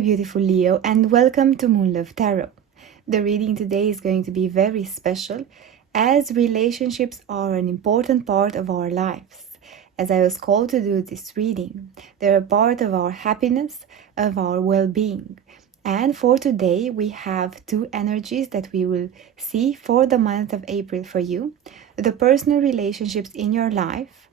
beautiful Leo, and welcome to Moonlove Tarot. The reading today is going to be very special as relationships are an important part of our lives. As I was called to do this reading, they're a part of our happiness, of our well-being. And for today, we have two energies that we will see for the month of April for you. The personal relationships in your life,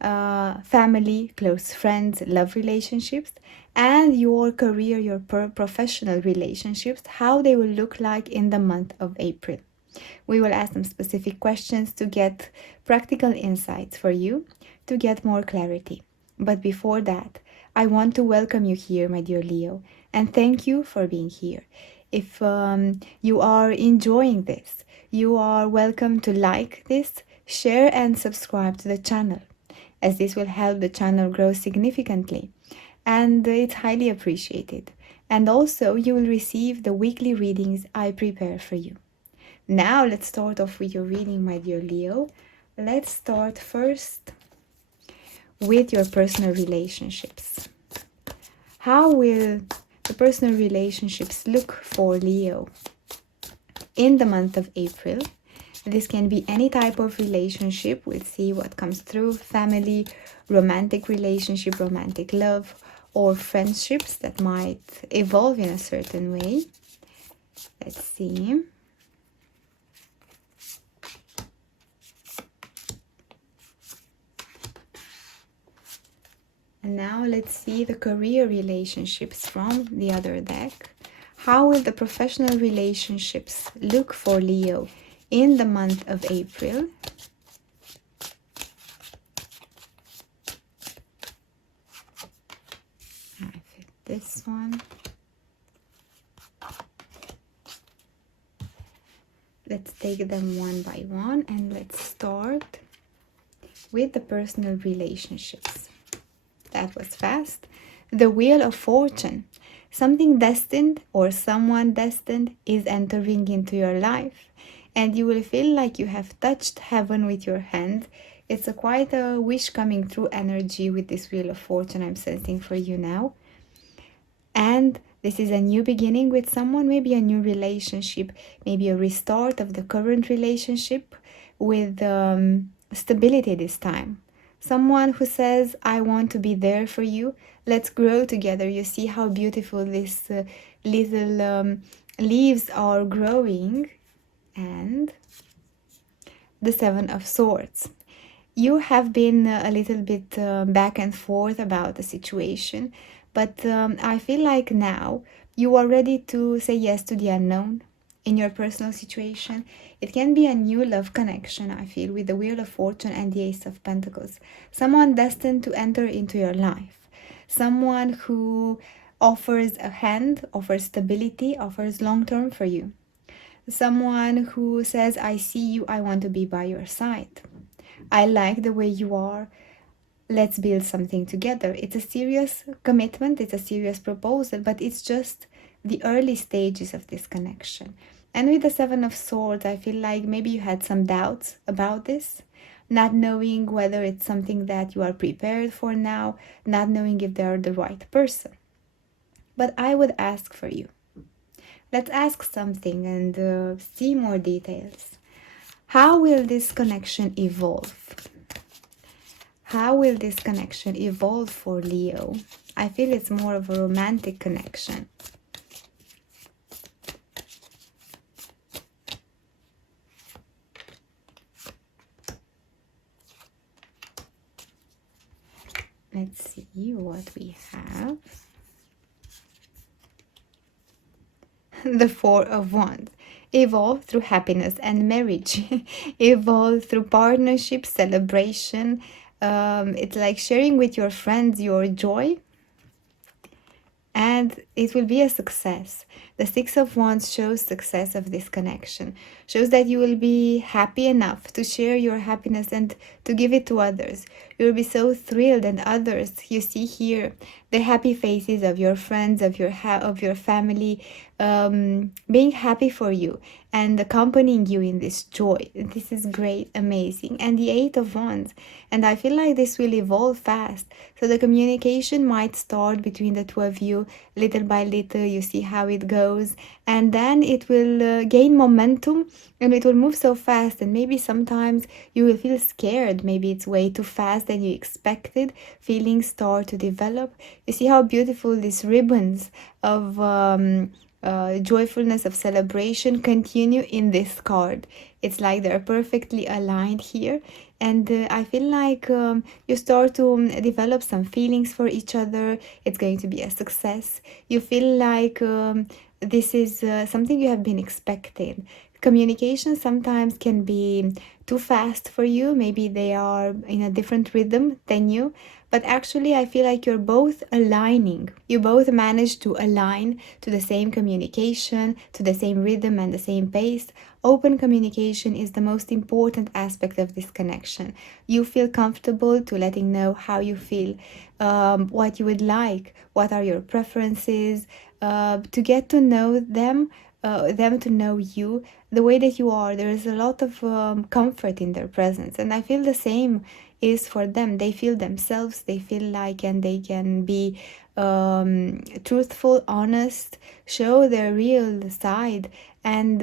family, close friends, love relationships, and your career, your professional relationships, how they will look like in the month of April. We will ask some specific questions to get practical insights for you, to get more clarity. But before that, I want to welcome you here, my dear Leo, and thank you for being here. If you are enjoying this, you are welcome to like this, share and subscribe to the channel, as this will help the channel grow significantly, and it's highly appreciated. And also you will receive the weekly readings I prepare for you. Now let's start off with your reading, my dear Leo. Let's start first with your personal relationships. How will the personal relationships look for Leo in the month of April? This can be any type of relationship. We'll see what comes through: family, romantic relationship, romantic love, or friendships that might evolve in a certain way. Let's see. And now let's see the career relationships from the other deck. How will the professional relationships look for Leo in the month of April? I fit this one. Let's take them one by one, and let's start with the personal relationships. That was fast. The Wheel of Fortune. Something destined or someone destined is entering into your life, and you will feel like you have touched heaven with your hand. It's quite a wish coming true energy with this Wheel of Fortune I'm sensing for you now. And this is a new beginning with someone, maybe a new relationship, maybe a restart of the current relationship with stability this time. Someone who says, I want to be there for you. Let's grow together. You see how beautiful these little leaves are growing. And the Seven of Swords. You have been a little bit back and forth about the situation. But I feel like now you are ready to say yes to the unknown in your personal situation. It can be a new love connection, I feel, with the Wheel of Fortune and the Ace of Pentacles. Someone destined to enter into your life. Someone who offers a hand, offers stability, offers long-term for you. Someone who says, I see you, I want to be by your side. I like the way you are. Let's build something together. It's a serious commitment, it's a serious proposal, but it's just the early stages of this connection. And with the Seven of Swords, I feel like maybe you had some doubts about this, not knowing whether it's something that you are prepared for now, not knowing if they're the right person. But I would ask for you. Let's ask something and see more details. How will this connection evolve? How will this connection evolve for Leo? I feel it's more of a romantic connection. Let's see what we have. The Four of Wands. Evolve through happiness and marriage. Evolve through partnership, celebration. It's like sharing with your friends your joy. And it will be a success. The Six of Wands shows success of this connection. Shows that you will be happy enough to share your happiness and to give it to others. You will be so thrilled, and others, you see here the happy faces of your friends, of your family, being happy for you and accompanying you in this joy. This is great, amazing. And the Eight of Wands, and I feel like this will evolve fast. So the communication might start between the two of you little by little. You see how it goes, and then it will gain momentum, and it will move so fast. And maybe sometimes you will feel scared. Maybe it's way too fast than you expected. Feelings start to develop. You see how beautiful these ribbons of joyfulness, of celebration continue in this card. It's like they're perfectly aligned here, and I feel like you start to develop some feelings for each other. It's going to be a success. You feel like this is something you have been expecting. Communication sometimes can be too fast for you. Maybe they are in a different rhythm than you, but actually I feel like you're both aligning. You both manage to align to the same communication, to the same rhythm and the same pace. Open communication is the most important aspect of this connection. You feel comfortable to letting know how you feel, what you would like, what are your preferences, to get to know them to know you the way that you are. There is a lot of comfort in their presence, and I feel the same is for them. They feel themselves, they feel like, and they can be truthful, honest, show their real side, and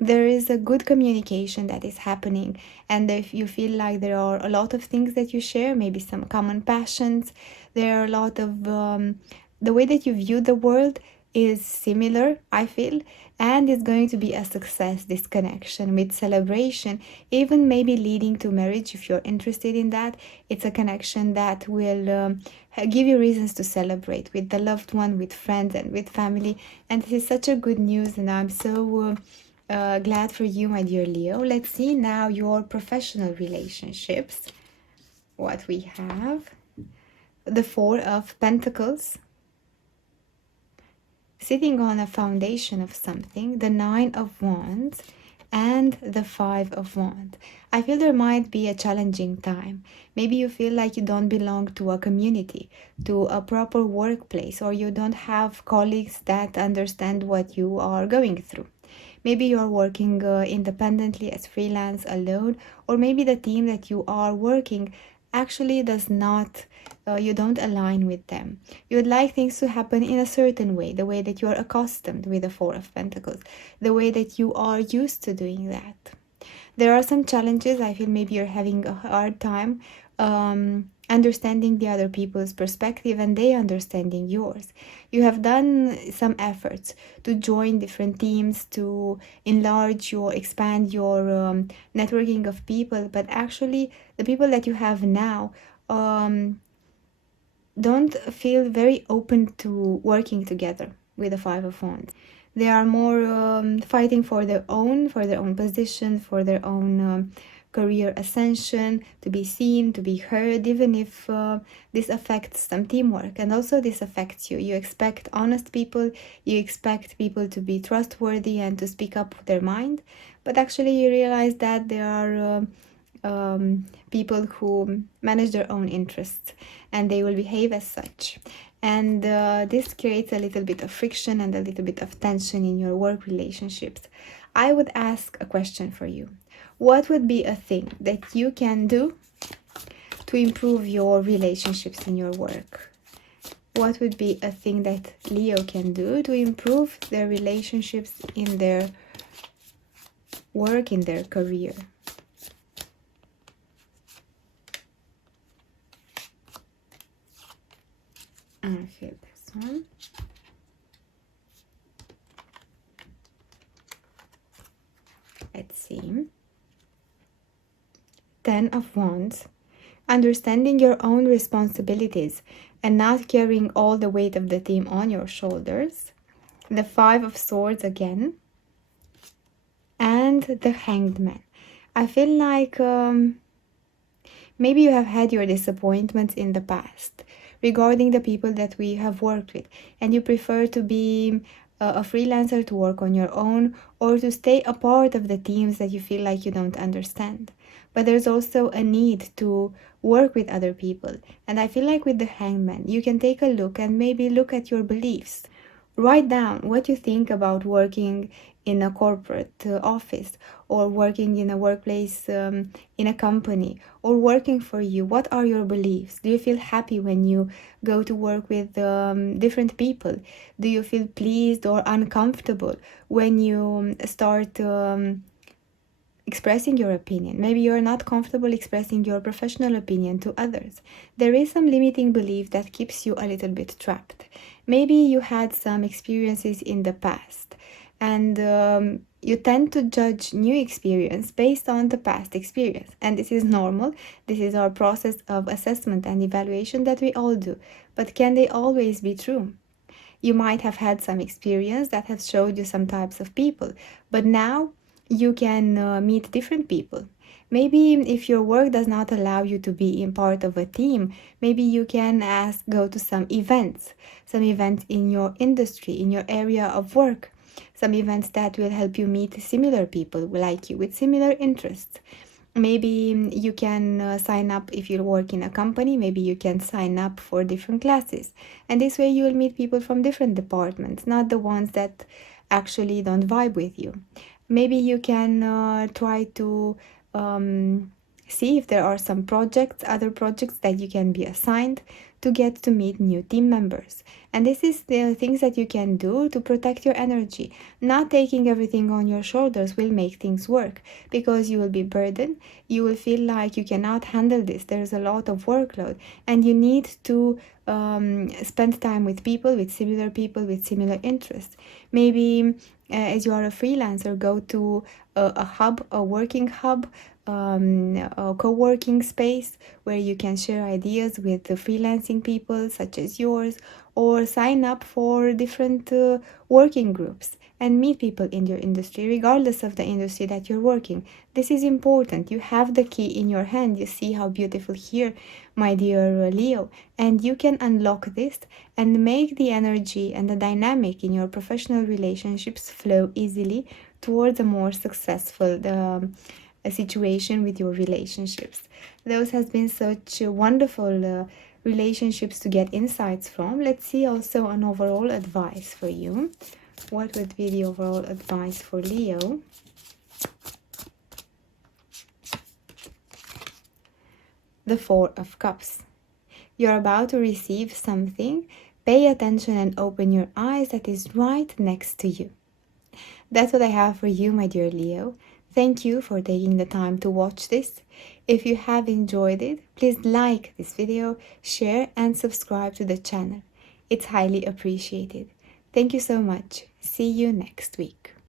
there is a good communication that is happening. And if you feel like there are a lot of things that you share, maybe some common passions, there are a lot of the way that you view the world is similar, I feel, and it's going to be a success, this connection with celebration, even maybe leading to marriage if you're interested in that. It's a connection that will give you reasons to celebrate with the loved one, with friends, and with family. And this is such a good news, and I'm so glad for you, my dear Leo. Let's see now your professional relationships. What we have: the Four of Pentacles, sitting on a foundation of something, the Nine of Wands, and the Five of Wands. I feel there might be a challenging time. Maybe you feel like you don't belong to a community, to a proper workplace, or you don't have colleagues that understand what you are going through. Maybe you're working independently as freelance alone, or maybe the team that you are working actually does not, you don't align with them. You would like things to happen in a certain way, the way that you are accustomed with the Four of Pentacles, the way that you are used to doing that. There are some challenges. I feel maybe you're having a hard time understanding the other people's perspective and they understanding yours. You have done some efforts to join different teams, to enlarge your, expand your networking of people, but actually the people that you have now don't feel very open to working together with the Five of Wands. They are more fighting for their own position, for their own career ascension, to be seen, to be heard, even if this affects some teamwork. And also this affects you. You expect honest people, you expect people to be trustworthy and to speak up their mind, but actually you realize that there are people who manage their own interests and they will behave as such. And this creates a little bit of friction and a little bit of tension in your work relationships. I would ask a question for you. What would be a thing that you can do to improve your relationships in your work? What would be a thing that Leo can do to improve their relationships in their work, in their career? I feel this one. Let's see. Ten of Wands. Understanding your own responsibilities and not carrying all the weight of the team on your shoulders. The Five of Swords again. And the Hanged Man. I feel like maybe you have had your disappointments in the past regarding the people that we have worked with, and you prefer to be a freelancer, to work on your own, or to stay a part of the teams that you feel like you don't understand. But there's also a need to work with other people. And I feel like with the Hangman, you can take a look and maybe look at your beliefs. Write down what you think about working in a corporate office, or working in a workplace, in a company, or working for you. What are your beliefs? Do you feel happy when you go to work with different people? Do you feel pleased or uncomfortable when you start expressing your opinion? Maybe you're not comfortable expressing your professional opinion to others. There is some limiting belief that keeps you a little bit trapped. Maybe you had some experiences in the past, and you tend to judge new experience based on the past experience. And this is normal. This is our process of assessment and evaluation that we all do. But can they always be true? You might have had some experience that has showed you some types of people, but now you can meet different people. Maybe if your work does not allow you to be in part of a team, maybe you can go to some events in your industry, in your area of work, some events that will help you meet similar people like you with similar interests. Maybe you can sign up. If you work in a company, maybe you can sign up for different classes, and this way you will meet people from different departments, not the ones that actually don't vibe with you. Maybe you can try to see if there are some projects, other projects that you can be assigned to get to meet new team members. And this is the things that you can do to protect your energy. Not taking everything on your shoulders will make things work, because you will be burdened. You will feel like you cannot handle this. There's a lot of workload, and you need to spend time with people, with similar interests. Maybe as you are a freelancer, go to a hub, a working hub, a co-working space where you can share ideas with the freelancing people such as yours, or sign up for different working groups and meet people in your industry, regardless of the industry that you're working. This is important. You have the key in your hand. You see how beautiful here, my dear Leo, and you can unlock this and make the energy and the dynamic in your professional relationships flow easily towards a more successful a situation with your relationships. Those has been such wonderful relationships to get insights from. Let's see also an overall advice for you. What would be the overall advice for Leo? The Four of Cups. You're about to receive something. Pay attention and open your eyes. That is right next to you. That's what I have for you, my dear Leo. Thank you for taking the time to watch this. If you have enjoyed it, please like this video, share and subscribe to the channel. It's highly appreciated. Thank you so much. See you next week.